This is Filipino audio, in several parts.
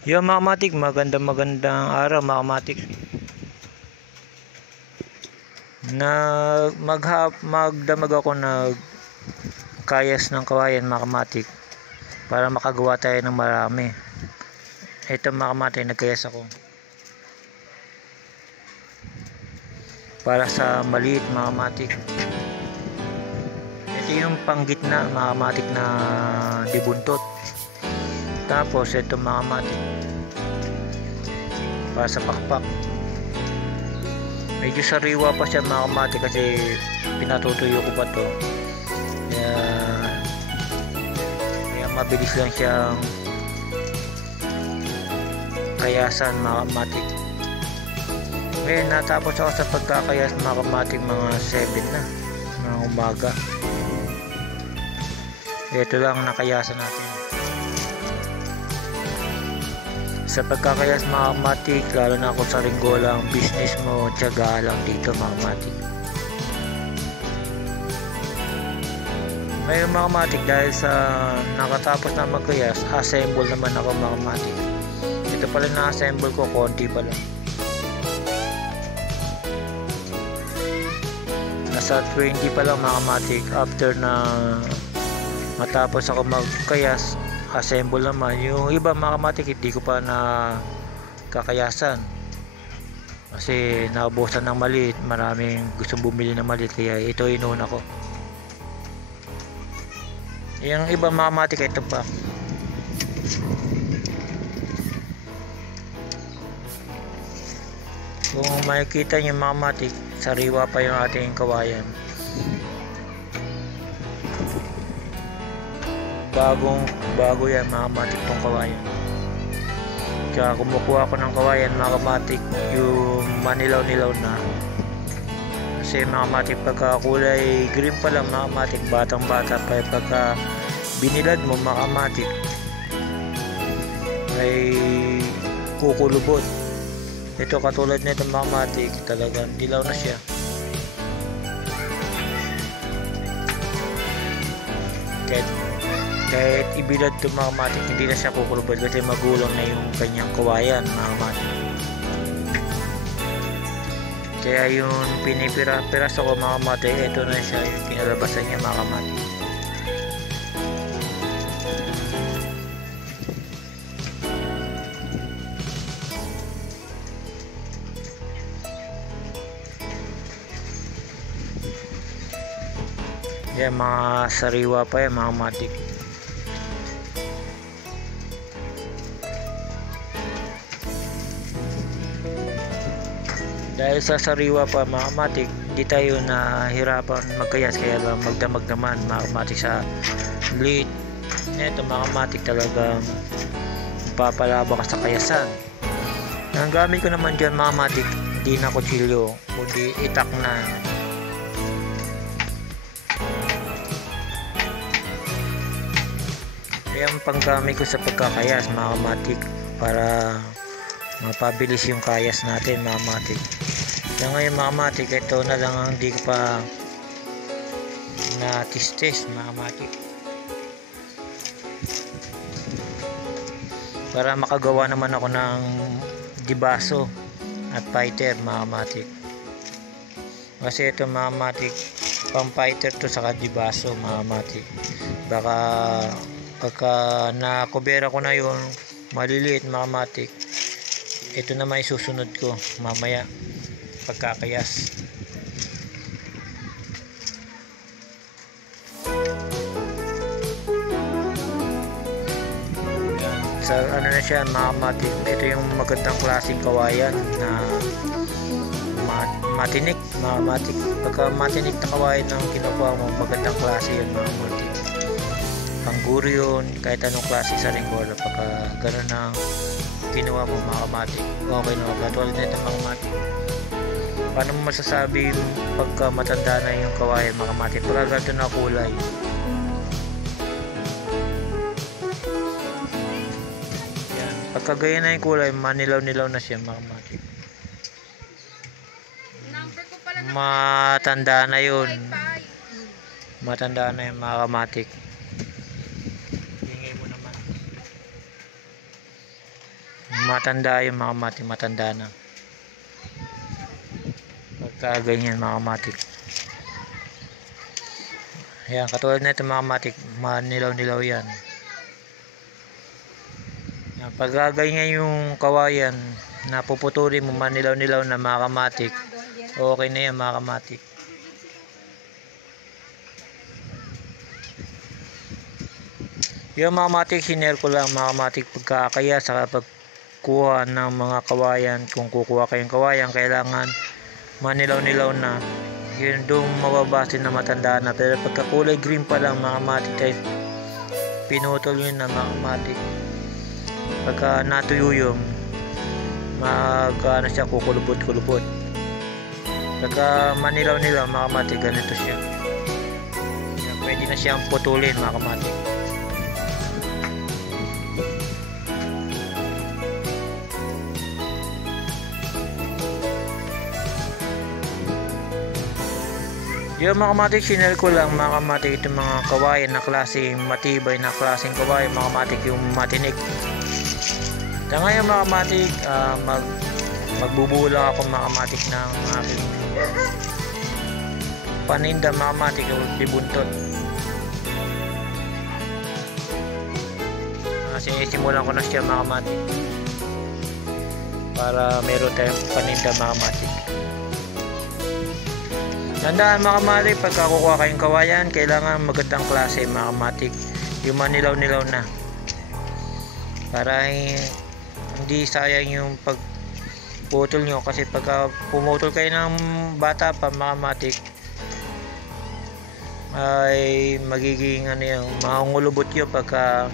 Yo mga kamatik, magandang araw mga kamatik. Magdamag ako kayas ng kawayan mga kamatik para makagawa tayo ng marami. Ito mga kamatik, nagkayas ako para sa maliit mga kamatik. Ito yung panggitna mga kamatik na dibuntot. Tapos ito mga kamatik para sa pakpak. Medyo sariwa pa siya mga kamatik kasi pinatutuyo ko pa to. Kaya mabilis lang siyang kayasan mga kamatik. Ngayon natapos ako sa pagkakayas mga kamatik, mga 7 na ng umaga. Ito lang nakayasan natin. Sa pagkakayas mga kamatik, lalo na ako sa Ringgolang business mo, tiyaga lang dito mga kamatik. Ngayon mga kamatik, dahil sa nakatapos na magkayas, assemble naman ako mga kamatik. Ito pala na-assemble ko, konti pa lang. Nasa 20 pa lang mga kamatik. After na matapos ako magkayas, assemble naman. Yung iba mga kamatik, hindi ko pa na kakayasan kasi naubusan ng maliit. Maraming gustong bumili ng maliit, kaya ito inuna ko. Yung iba mga kamatik, ito pa. Kung makikita nyo mga kamatik, sariwa pa yung ating kawayan. Bago yan mga kamatik, itong kawayan. Kaya kumukuha ko ng kawayan mga kamatik, yung manilaw-nilaw na. Kasi mga kamatik, pagka kulay green pa lang mga kamatik, batang bata pa. Pagka binilad mo mga kamatik, ay kukulubot. Ito katulad nito mga kamatik, talagang dilaw na siya. Kahit ibilad ito mga kamatik, hindi na siya kukulubad kasi magulang na yung kanyang kawayan mga kamatik. Kaya yung pinipiraso ko mga kamatik, ito na siya yung kinalabasan niya mga kamatik. Yan, mga sariwa pa yan mga kamatik. Dahil sa sariwa pa mga kamatik, hindi tayo nahirapan magkayas, kaya lang magdamag naman mga kamatik sa late. Ito mga kamatik, talagang papalaba ka sa kayasan. Ang gamit ko naman dyan mga kamatik, hindi na kutsilyo, kundi itak na. Kaya ang panggamit ko sa pagkakayas mga kamatik, para mapabilis yung kayas natin mga kamatik. Kaya ngayon mga kamatik, ito na lang ang hindi ko pa na test mga kamatik, para makagawa naman ako ng dibaso at fighter mga kamatik. Kasi ito mga kamatik, pang fighter to saka dibaso mga kamatik. Baka pagka nakubera ko na yung maliliit mga kamatik, ito na may susunod ko mamaya pagkakayas. Sa ano na siya mga kamatik, ito yung magandang klaseng kawayan na matinik mga kamatik. Pagka matinik na kawayan ng kinukuha mo, magandang klase yun mga kamatik. Pangguro yun, kahit anong klase sa Ringgola. Pagka gano'n ang ginawa mo mga kamatik, okay na. Katulad nito mga kamatik, paano mo masasabi pagka matanda na yung kawayan mga kamatik? Pagka ganito na kulay, yan. Pagka ganyan na yung kulay, manilaw-nilaw na siya mga kamatik, matanda na yun. Matanda na yung mga kamatik. Tumatanda yung mga kamatik, matanda na. Pagka ganyan mga kamatik. Ayan, katulad na ito mga kamatik, manilaw-nilaw yan. Ayan, pagka ganyan yung kawayan, napuputulin mo manilaw-nilaw na mga kamatik, okay na yan mga kamatik. Yung mga kamatik, sinare ko lang mga kamatik pagkakaya sa pagkuha ng mga kawayan. Kung kukuha kayong kawayan, kailangan manilaw-nilaw na. Yun doon mababase na matanda na. Pero pagka kulay green pa lang mga kamatik, tayo pinutol yun na mga kamatik. Pagka natuyo yun, ano siya, kukulubot-kulubot. Pagka manilaw-nilaw mga kamatik, ganito siya. Pwede na siyang putulin mga kamatik. Yung mga kamatik, sinare ko lang mga kamatik itong mga kawayan na klaseng matibay na klaseng kawayan mga kamatik, yung matinik. Kaya ngayon mga kamatik, magbubuo lang ako mga kamatik ng aking paninda mga kamatik, yung bibuntot. Sinisimulan ko na siya mga kamatik para meron tayong paninda mga kamatik. Tandaan mga kamatik, pagka kukuha kayong kawayan, kailangan magandang klase mga kamatik, yung manilaw-nilaw na, para hindi sayang yung pagputol nyo. Kasi pagka pumutol kayo ng bata pa mga kamatik, ay magiging ano yung mangungulubot yun pagka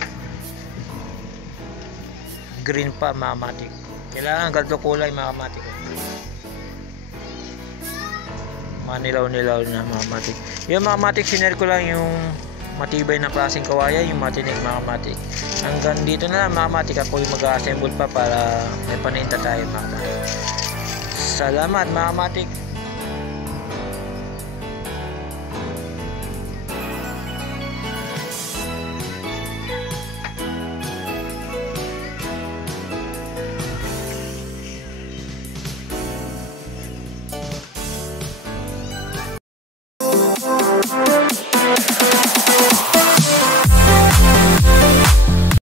green pa mga kamatik. Kailangan ganito kulay mga kamatik, manilaw-nilaw na mga kamatik. Yung mga kamatik, sinare ko lang yung matibay na klaseng kawayan, yung matinik mga kamatik. Hanggang dito na lang mga kamatik, ako yung mag-assemble pa para may paninda tayo mga kamatik. Salamat mga kamatik.